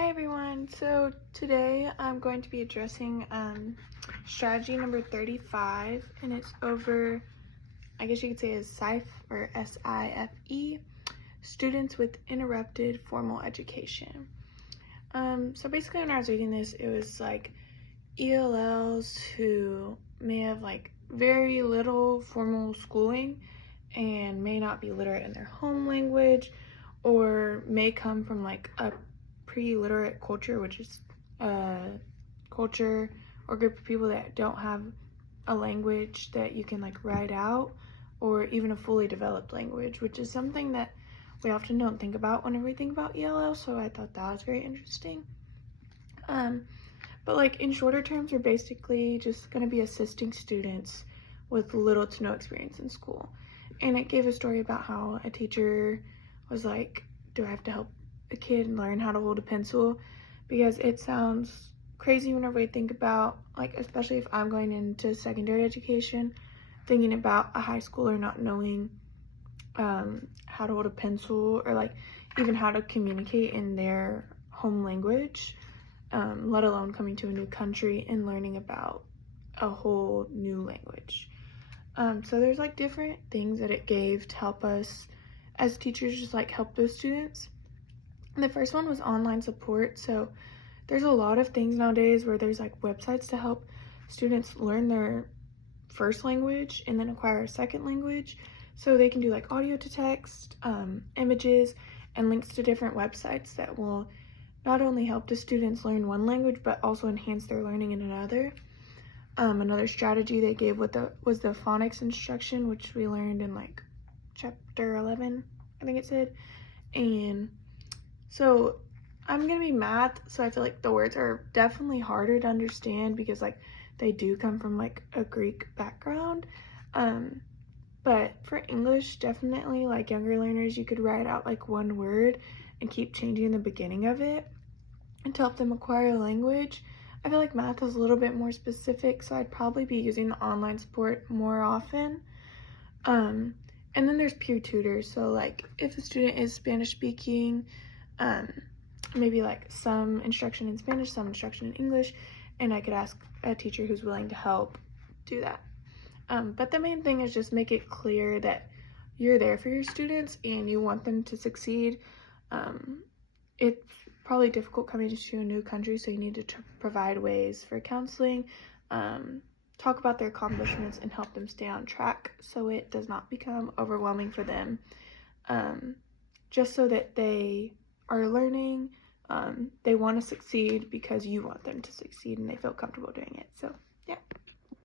Hi everyone, so today I'm going to be addressing strategy number 35, and it's over, I guess you could say, as SIFE or SIFE, students with interrupted formal education. So basically when I was reading this, it was like ELLs who may have like very little formal schooling and may not be literate in their home language, or may come from like a pre-literate culture, which is a culture or group of people that don't have a language that you can like write out, or even a fully developed language, which is something that we often don't think about whenever we think about ELL, so I thought that was very interesting. But like in shorter terms, we're basically just going to be assisting students with little to no experience in school. And it gave a story about how a teacher was like, do I have to help a kid learn how to hold a pencil? Because it sounds crazy whenever we think about, like, especially if I'm going into secondary education, thinking about a high schooler not knowing how to hold a pencil, or like even how to communicate in their home language, let alone coming to a new country and learning about a whole new language. So there's like different things that it gave to help us as teachers, just like help those students. And the first one was online support. So there's a lot of things nowadays where there's like websites to help students learn their first language and then acquire a second language. So they can do like audio to text, images, and links to different websites that will not only help the students learn one language, but also enhance their learning in another. Another strategy they gave was the phonics instruction, which we learned in like chapter 11, I think it said. And so I'm gonna be math, so I feel like the words are definitely harder to understand because like they do come from like a Greek background. But for English, definitely like younger learners, you could write out like one word and keep changing the beginning of it and to help them acquire a language. I feel like math is a little bit more specific, so I'd probably be using the online support more often. And then there's peer tutors. So like if a student is Spanish speaking, maybe like some instruction in Spanish, some instruction in English, and I could ask a teacher who's willing to help do that. But the main thing is just make it clear that you're there for your students and you want them to succeed. It's probably difficult coming to a new country, so you need to provide ways for counseling, talk about their accomplishments, and help them stay on track so it does not become overwhelming for them, just so that they are learning, they want to succeed because you want them to succeed and they feel comfortable doing it. So yeah.